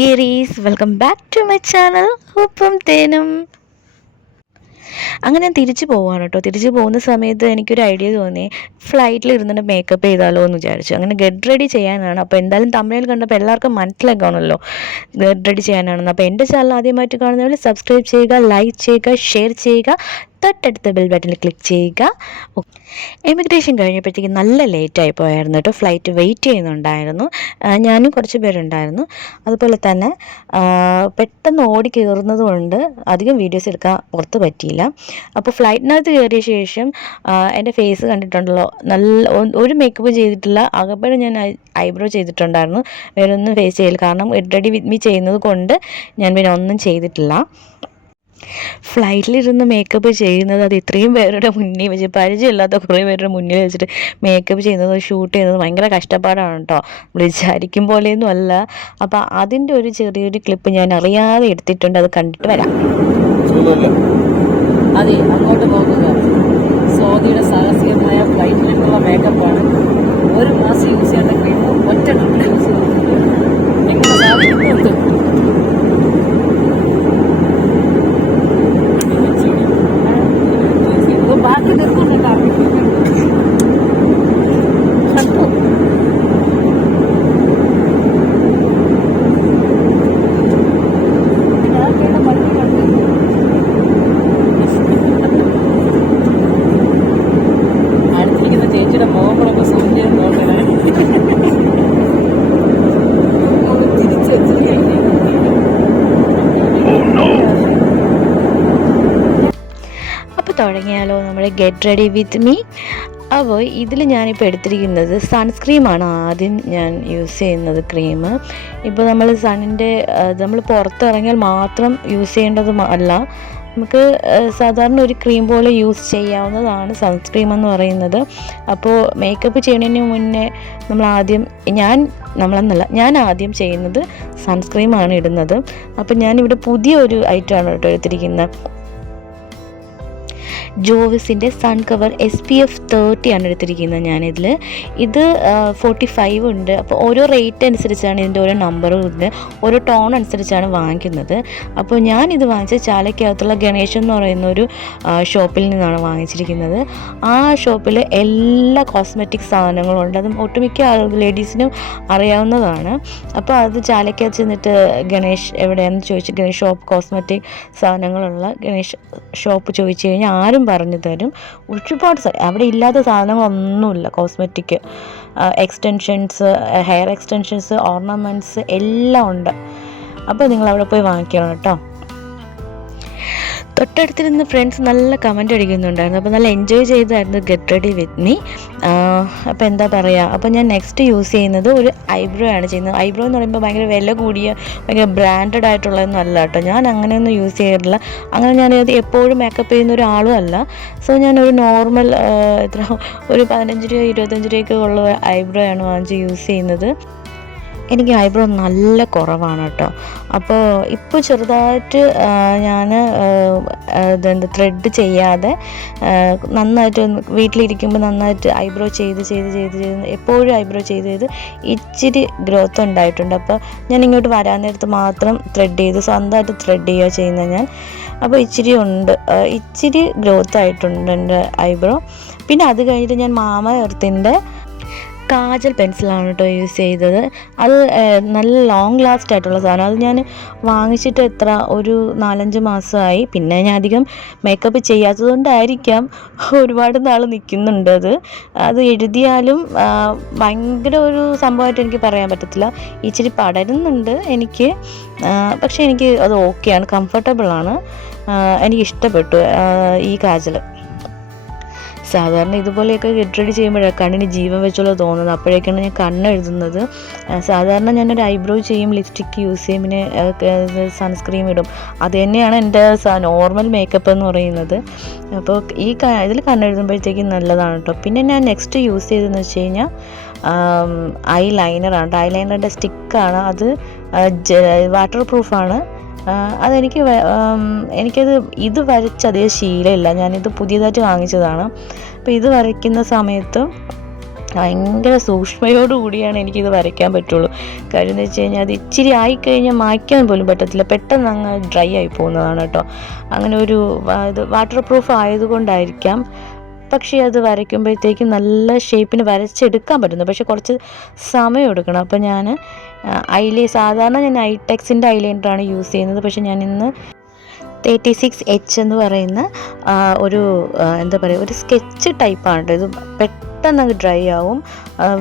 ഡിയറീസ്, welcome back to my channel Uppum Thenum. അങ്ങനെ ഞാൻ തിരിച്ചു പോവാണ് കേട്ടോ. തിരിച്ചു പോകുന്ന സമയത്ത് എനിക്കൊരു ഐഡിയ തോന്നി, ഫ്ലൈറ്റിൽ ഇരുന്നിട്ട് മേക്കപ്പ് ചെയ്താലോ എന്ന് വിചാരിച്ചു. അങ്ങനെ ഗെറ്റ് റെഡി ചെയ്യാനാണ്. അപ്പോൾ എന്തായാലും തമിഴിൽ കണ്ടപ്പോൾ എല്ലാവർക്കും മനസ്സിലാക്കണമല്ലോ ഗെറ്റ് റെഡി ചെയ്യാനാണെന്ന്. അപ്പോൾ എൻ്റെ ചാനൽ ആദ്യമായിട്ട് കാണുന്നവർ സബ്സ്ക്രൈബ് ചെയ്യുക, ലൈക്ക് ചെയ്യുക, ഷെയർ ചെയ്യുക, തൊട്ടടുത്ത ബെൽ ബട്ടണിൽ ക്ലിക്ക് ചെയ്യുക. എമിഗ്രേഷൻ കഴിഞ്ഞപ്പോഴത്തേക്കും നല്ല ലേറ്റായി പോയായിരുന്നു കേട്ടോ. ഫ്ലൈറ്റ് വെയിറ്റ് ചെയ്യുന്നുണ്ടായിരുന്നു. ഞാനും കുറച്ച് പേരുണ്ടായിരുന്നു. അതുപോലെ തന്നെ പെട്ടെന്ന് ഓടി കയറുന്നത് കൊണ്ട് അധികം വീഡിയോസ് എടുക്കാൻ പുറത്ത് പറ്റിയില്ല. അപ്പോൾ ഫ്ലൈറ്റിനകത്ത് കയറിയ ശേഷം എൻ്റെ ഫേസ് കണ്ടിട്ടുണ്ടല്ലോ, നല്ല ഒരു മേക്കപ്പ് ചെയ്തിട്ടില്ല. ആകെപ്പാടെ ഞാൻ ഐബ്രോ ചെയ്തിട്ടുണ്ടായിരുന്നു, വേറെ ഒന്നും ഫേസ് ചെയ്യില്ല. കാരണം റെഡി വിത്ത് മീ ചെയ്യുന്നത് കൊണ്ട് ഞാൻ പിന്നെ ഒന്നും ചെയ്തിട്ടില്ല. ഫ്ലൈറ്റിലിരുന്ന് മേക്കപ്പ് ചെയ്യുന്നത്, അത് ഇത്രയും പേരുടെ മുന്നിൽ വെച്ച്, പരിചയമില്ലാത്ത കുറേ പേരുടെ മുന്നിൽ വെച്ചിട്ട് മേക്കപ്പ് ചെയ്യുന്നത്, ഷൂട്ട് ചെയ്യുന്നത് ഭയങ്കര കഷ്ടപ്പാടാണ് കേട്ടോ. വിചാരിക്കും പോലെയൊന്നും അല്ല. അപ്പോൾ അതിൻ്റെ ഒരു ചെറിയൊരു ക്ലിപ്പ് ഞാൻ അറിയാതെ എടുത്തിട്ടുണ്ട്. അത് കണ്ടിട്ട് വരാം. അതെ, അങ്ങോട്ട് പോകുക. സൗദിയുടെ സാഹസികമായ ഫ്ലൈറ്റിലുള്ള മേക്കപ്പാണ്. ഒരു മാസം യൂസ് ചെയ്യാത്ത ക്രീം ഒറ്റ ട്രിപ്പിൽ യൂസ് ചെയ്യുന്നത് എങ്ങനെ സാധിക്കുന്നുണ്ട്. ബാക്കി തീർക്കുന്നുണ്ടാവും. അടുത്തിരിക്കുന്ന ചേച്ചിയുടെ മോഹങ്ങളൊക്കെ സൂചിച്ച് നോക്കണം. അപ്പോൾ തുടങ്ങിയാലോ നമ്മുടെ ഗെറ്റ് റെഡി വിത്ത് മീ. അപ്പോൾ ഇതിൽ ഞാനിപ്പോൾ എടുത്തിരിക്കുന്നത് സൺസ്ക്രീമാണ് ആദ്യം ഞാൻ യൂസ് ചെയ്യുന്നത്. ക്രീം ഇപ്പോൾ നമ്മൾ നമ്മൾ പുറത്തിറങ്ങിയാൽ മാത്രം യൂസ് ചെയ്യേണ്ടത് അല്ല, നമുക്ക് സാധാരണ ഒരു ക്രീം പോലെ യൂസ് ചെയ്യാവുന്നതാണ് സൺസ്ക്രീം എന്ന് പറയുന്നത്. അപ്പോൾ മേക്കപ്പ് ചെയ്യുന്നതിന് മുന്നേ ഞാൻ ആദ്യം ചെയ്യുന്നത് സൺസ്ക്രീമാണ് ഇടുന്നത്. അപ്പോൾ ഞാനിവിടെ പുതിയൊരു ഐറ്റമാണ് കേട്ടോ എടുത്തിരിക്കുന്നത്. ജോവിസിൻ്റെ സൺ കവർ SPF 30 ആണ് എടുത്തിരിക്കുന്നത് ഞാനിതിൽ. ഇത് 45 ഉണ്ട്. അപ്പോൾ ഓരോ റേറ്റ് അനുസരിച്ചാണ് ഇതിൻ്റെ ഓരോ നമ്പറും ഉണ്ട്, ഓരോ ടോൺ അനുസരിച്ചാണ് വാങ്ങിക്കുന്നത്. അപ്പോൾ ഞാനിത് വാങ്ങിച്ചത് ചാലക്കകത്തുള്ള ഗണേശൻ എന്ന് പറയുന്ന ഒരു ഷോപ്പിൽ നിന്നാണ് വാങ്ങിച്ചിരിക്കുന്നത്. ആ ഷോപ്പിൽ എല്ലാ കോസ്മെറ്റിക് സാധനങ്ങളും ഉണ്ട്. അതും ഒട്ടുമിക്ക ലേഡീസിനും അറിയാവുന്നതാണ്. അപ്പോൾ അത് ചാലക്കകത്ത് ചെന്നിട്ട് ഗണേഷ് എവിടെയാണെന്ന് ചോദിച്ചു, ഗണേഷ് ഷോപ്പ് കോസ്മെറ്റിക് സാധനങ്ങളുള്ള ഗണേഷ് ഷോപ്പ് ചോദിച്ചു കഴിഞ്ഞാൽ ആരും പറഞ്ഞു തരും. ഒരുപാട് അവിടെ ഇല്ലാത്ത സാധനങ്ങളൊന്നുമില്ല. Cosmetic extensions, hair extensions, ornaments എല്ലാം ഉണ്ട്. അപ്പോൾ നിങ്ങൾ അവിടെ പോയി വാങ്ങിക്കണം കേട്ടോ. തൊട്ടടുത്തിരുന്ന് ഫ്രണ്ട്സ് നല്ല കമൻറ്റ് അടിക്കുന്നുണ്ടായിരുന്നു. അപ്പോൾ നല്ല എൻജോയ് ചെയ്തായിരുന്നു ഗെറ്റ് റെഡി വിത്ത് മീ. അപ്പോൾ എന്താ പറയുക, അപ്പോൾ ഞാൻ നെക്സ്റ്റ് യൂസ് ചെയ്യുന്നത് ഒരു ഐബ്രോ ആണ് ചെയ്യുന്നത്. ഐബ്രോ എന്ന് പറയുമ്പോൾ ഭയങ്കര വില കൂടിയ, ഭയങ്കര ബ്രാൻഡഡ് ആയിട്ടുള്ളതൊന്നും അല്ല കേട്ടോ. ഞാൻ അങ്ങനെയൊന്നും യൂസ് ചെയ്യാറില്ല. അങ്ങനെ ഞാനത് എപ്പോഴും മേക്കപ്പ് ചെയ്യുന്ന ഒരാളും അല്ല. സോ ഞാനൊരു നോർമൽ ഒരു 15 രൂപ 25 രൂപയൊക്കെ ഉള്ള ഐബ്രോ ആണ് വാങ്ങിച്ച് യൂസ് ചെയ്യുന്നത്. എനിക്ക് ഐബ്രോ നല്ല കുറവാണ് കേട്ടോ. അപ്പോൾ ഇപ്പോൾ ചെറുതായിട്ട് ഞാൻ ത്രെഡ് ചെയ്യാതെ നന്നായിട്ട് വീട്ടിലിരിക്കുമ്പോൾ നന്നായിട്ട് ഐബ്രോ ചെയ്ത് എപ്പോഴും ഐബ്രോ ചെയ്ത് ഇച്ചിരി ഗ്രോത്ത് ഉണ്ടായിട്ടുണ്ട്. അപ്പോൾ ഞാൻ ഇങ്ങോട്ട് വരാൻ നേരത്ത് മാത്രം ത്രെഡ് ചെയ്ത്, സ്വന്തമായിട്ട് ത്രെഡ് ചെയ്യുക ചെയ്യുന്നത് ഞാൻ. അപ്പോൾ ഇച്ചിരി ഗ്രോത്ത് ആയിട്ടുണ്ട് എൻ്റെ ഐബ്രോ. പിന്നെ അത് കഴിഞ്ഞിട്ട് ഞാൻ മാമ എർത്തിൻ്റെ കാജൽ പെൻസിലാണ് കേട്ടോ യൂസ് ചെയ്തത്. അത് നല്ല ലോങ് ലാസ്റ്റ് ആയിട്ടുള്ള സാധനം. അത് ഞാൻ വാങ്ങിച്ചിട്ട് ഒരു 4-5 മാസമായി. പിന്നെ ഞാൻ അധികം മേക്കപ്പ് ചെയ്യാത്തത് കൊണ്ടായിരിക്കാം ഒരുപാട് നാൾ നിൽക്കുന്നുണ്ട്. അത് എഴുതിയാലും ഭയങ്കര ഒരു സംഭവമായിട്ട് എനിക്ക് പറയാൻ പറ്റത്തില്ല. ഇച്ചിരി പടരുന്നുണ്ട് എനിക്ക്. പക്ഷേ എനിക്ക് അത് ഓക്കെയാണ്, കംഫർട്ടബിളാണ്. എനിക്കിഷ്ടപ്പെട്ടു ഈ കാജൽ. സാധാരണ ഇതുപോലെയൊക്കെ ഗെറ്റ് റെഡി ചെയ്യുമ്പോഴാണ് കണ്ണിന് ജീവൻ വെച്ചുള്ള തോന്നുന്നത്. അപ്പോഴേക്കാണ് ഞാൻ കണ്ണെഴുതുന്നത്. സാധാരണ ഞാനൊരു ഐബ്രോ ചെയ്യും, ലിപ്സ്റ്റിക്ക് യൂസ് ചെയ്യും, പിന്നെ സൺസ്ക്രീം ഇടും. അത് തന്നെയാണ് എൻ്റെ നോർമൽ മേക്കപ്പ് എന്ന് പറയുന്നത്. അപ്പോൾ ഇതിൽ കണ്ണെഴുതുമ്പോഴത്തേക്കും നല്ലതാണ് കേട്ടോ. പിന്നെ ഞാൻ നെക്സ്റ്റ് യൂസ് ചെയ്തതെന്ന് വെച്ച് കഴിഞ്ഞാൽ ഐ ലൈനറാണ്. ഐ ലൈനറിൻ്റെ സ്റ്റിക്കാണ്. അത് വാട്ടർ പ്രൂഫാണ്. എനിക്കത് വരച്ച് അതേ ശീലമില്ല. ഞാനിത് പുതിയതായിട്ട് വാങ്ങിച്ചതാണ്. അപ്പോൾ ഇത് വരയ്ക്കുന്ന സമയത്ത് ഭയങ്കര സൂക്ഷ്മയോടുകൂടിയാണ് എനിക്കിത് വരയ്ക്കാൻ പറ്റുള്ളൂ. കാര്യം എന്ന് വെച്ച് കഴിഞ്ഞാൽ അത് ഇച്ചിരി ആയിക്കഴിഞ്ഞാൽ മായ്ക്കാൻ പോലും പറ്റത്തില്ല, പെട്ടെന്ന് അങ്ങ് ഡ്രൈ ആയി പോകുന്നതാണ് കേട്ടോ. അങ്ങനെ ഒരു ഇത് വാട്ടർ പ്രൂഫ് ആയതുകൊണ്ടായിരിക്കാം, പക്ഷേ അത് വരയ്ക്കുമ്പോഴത്തേക്കും നല്ല ഷേപ്പിന് വരച്ചെടുക്കാൻ പറ്റുന്നു. പക്ഷേ കുറച്ച് സമയം എടുക്കണം. അപ്പോൾ ഞാൻ സാധാരണ ഞാൻ ഐടെക്സിൻ്റെ ഐലൈനറാണ് യൂസ് ചെയ്യുന്നത്. പക്ഷേ ഞാൻ ഇന്ന് 36H എന്ന് പറയുന്ന ഒരു എന്താ പറയുക, ഒരു സ്കെച്ച് ടൈപ്പാണ് കേട്ടോ. ഇത് പെട്ടെന്ന് അങ്ങ് ഡ്രൈ ആവും,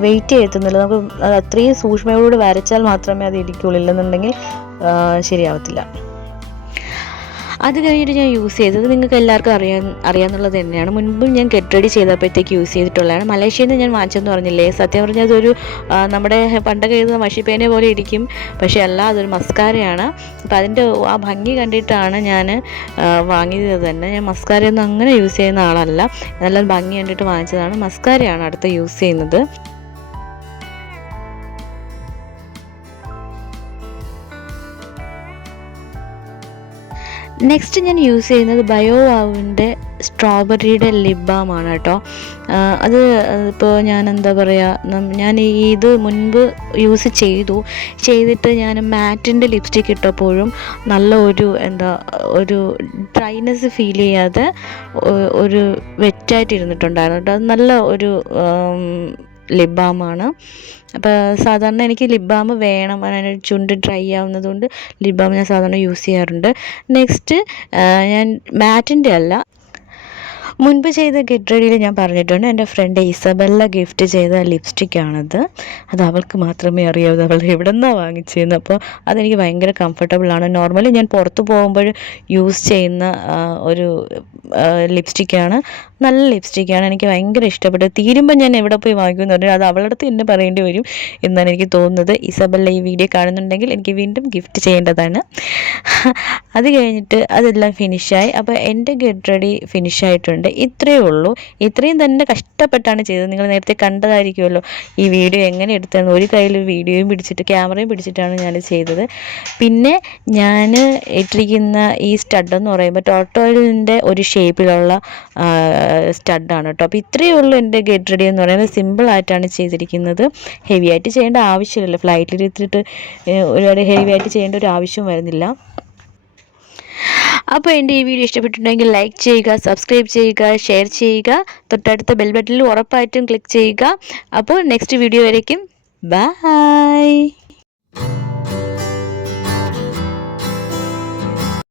വെയിറ്റ് ചെയ്യത്തുന്നില്ല. നമുക്ക് അത്രയും സൂക്ഷ്മയോടുകൂടി വരച്ചാൽ മാത്രമേ അത് ഇരിക്കുകയുള്ളൂ, ഇല്ലെന്നുണ്ടെങ്കിൽ ശരിയാവത്തില്ല. അത് കഴിഞ്ഞിട്ട് ഞാൻ യൂസ് ചെയ്തത് നിങ്ങൾക്ക് എല്ലാവർക്കും അറിയാമെന്നുള്ളത് തന്നെയാണ്. മുൻപും ഞാൻ ഗെറ്റ് റെഡി ചെയ്തപ്പോഴത്തേക്ക് യൂസ് ചെയ്തിട്ടുള്ളതാണ്. മലേഷ്യയിൽ നിന്ന് ഞാൻ വാങ്ങിച്ചെന്ന് പറഞ്ഞില്ലേ, സത്യം പറഞ്ഞാൽ അതൊരു നമ്മുടെ പണ്ടൊക്കെ എഴുതുന്ന മഷിപ്പേനെ പോലെ ഇരിക്കും, പക്ഷേ അല്ല, അതൊരു മസ്കാരയാണ്. അപ്പോൾ അതിൻ്റെ ആ ഭംഗി കണ്ടിട്ടാണ് ഞാൻ വാങ്ങിയത് തന്നെ. ഞാൻ മസ്കാരയൊന്നും അങ്ങനെ യൂസ് ചെയ്യുന്ന ആളല്ല, നല്ല ഭംഗി കണ്ടിട്ട് വാങ്ങിച്ചതാണ്. മസ്കാരയാണ് അടുത്ത് യൂസ് ചെയ്യുന്നത്. നെക്സ്റ്റ് ഞാൻ യൂസ് ചെയ്യുന്നത് ബയോവാവിൻ്റെ സ്ട്രോബെറിയുടെ ലിപ് ബാമാണ് കേട്ടോ. അത് ഇപ്പോൾ ഞാൻ എന്താ പറയുക, ഞാൻ ഇത് മുൻപ് യൂസ് ചെയ്തിട്ട് ഞാൻ മാറ്റിൻ്റെ ലിപ്സ്റ്റിക്ക് ഇട്ടപ്പോഴും നല്ല ഒരു ഡ്രൈനെസ് ഫീൽ ചെയ്യാതെ ഒരു വെറ്റായിട്ട് ഇരുന്നിട്ടുണ്ടായിരുന്നു കേട്ടോ. അത് നല്ല ഒരു ലിപ് ബാമാണ്. അപ്പോൾ സാധാരണ എനിക്ക് ലിപ് ബാം വേണം, ചുണ്ട് ഡ്രൈ ആവുന്നതുകൊണ്ട് ലിപ് ബാം ഞാൻ സാധാരണ യൂസ് ചെയ്യാറുണ്ട്. നെക്സ്റ്റ് ഞാൻ മാറ്റിൻ്റെ അല്ല, മുൻപ് ചെയ്ത ഗെറ്റ് റെഡിയിൽ ഞാൻ പറഞ്ഞിട്ടുണ്ട്, എൻ്റെ ഫ്രണ്ട് ഇസബെല്ല ഗിഫ്റ്റ് ചെയ്ത ലിപ്സ്റ്റിക്കാണത്. അത് അവൾക്ക് മാത്രമേ അറിയാവൂ അവൾ എവിടെ നിന്നാണ് വാങ്ങിച്ചതെന്ന്. അപ്പോൾ അതെനിക്ക് ഭയങ്കര കംഫർട്ടബിളാണ്. നോർമലി ഞാൻ പുറത്ത് പോകുമ്പോൾ യൂസ് ചെയ്യുന്ന ഒരു ലിപ്സ്റ്റിക്കാണ്. നല്ല ലിപ്സ്റ്റിക്കാണ്, എനിക്ക് ഭയങ്കര ഇഷ്ടപ്പെട്ടു. തീരുമ്പോൾ ഞാൻ എവിടെ പോയി വാങ്ങിക്കുമെന്ന് പറഞ്ഞാൽ അത് അവളുടെ അടുത്ത് തന്നെ പറയേണ്ടി വരും എന്നാണ് എനിക്ക് തോന്നുന്നത്. ഇസബെല്ല ഈ വീഡിയോ കാണുന്നുണ്ടെങ്കിൽ എനിക്ക് വീണ്ടും ഗിഫ്റ്റ് ചെയ്യേണ്ടതാണ്. അത് കഴിഞ്ഞിട്ട് അതെല്ലാം ഫിനിഷായി. അപ്പോൾ എൻ്റെ ഗെറ്റ് റെഡി ഫിനിഷായിട്ടുണ്ട്. ഇത്രയേ ഉള്ളൂ. ഇത്രയും തന്നെ കഷ്ടപ്പെട്ടാണ് ചെയ്തത്. നിങ്ങൾ നേരത്തെ കണ്ടതായിരിക്കുമല്ലോ ഈ വീഡിയോ എങ്ങനെ എടുത്തതെന്ന്. ഒരു കയ്യിൽ വീഡിയോയും പിടിച്ചിട്ട് ക്യാമറയും പിടിച്ചിട്ടാണ് ഞാൻ ചെയ്തത്. പിന്നെ ഞാൻ ഇട്ടിരിക്കുന്ന ഈ സ്റ്റഡെന്ന് പറയുമ്പോൾ ടോട്ടോയിലിൻ്റെ ഒരു ഷേപ്പിലുള്ള സ്റ്റഡാണ് കേട്ടോ. അപ്പോൾ ഇത്രയേ ഉള്ളൂ എൻ്റെ ഗെറ്റ് റെഡി എന്ന് പറയുന്നത്. സിമ്പിളായിട്ടാണ് ചെയ്തിരിക്കുന്നത്. ഹെവി ആയിട്ട് ചെയ്യേണ്ട ആവശ്യമില്ല. ഫ്ലൈറ്റിൽ ഇരുത്തിയിട്ട് ഒരുപാട് ഹെവി ആയിട്ട് ചെയ്യേണ്ട ഒരു ആവശ്യം വരുന്നില്ല. അപ്പോൾ എൻ്റെ ഈ വീഡിയോ ഇഷ്ടപ്പെട്ടിട്ടുണ്ടെങ്കിൽ ലൈക്ക് ചെയ്യുക, സബ്സ്ക്രൈബ് ചെയ്യുക, ഷെയർ ചെയ്യുക, തൊട്ടടുത്ത ബെൽ ബട്ടണിൽ ഉറപ്പായിട്ടും ക്ലിക്ക് ചെയ്യുക. അപ്പോൾ നെക്സ്റ്റ് വീഡിയോ വരയ്ക്കും ബൈ.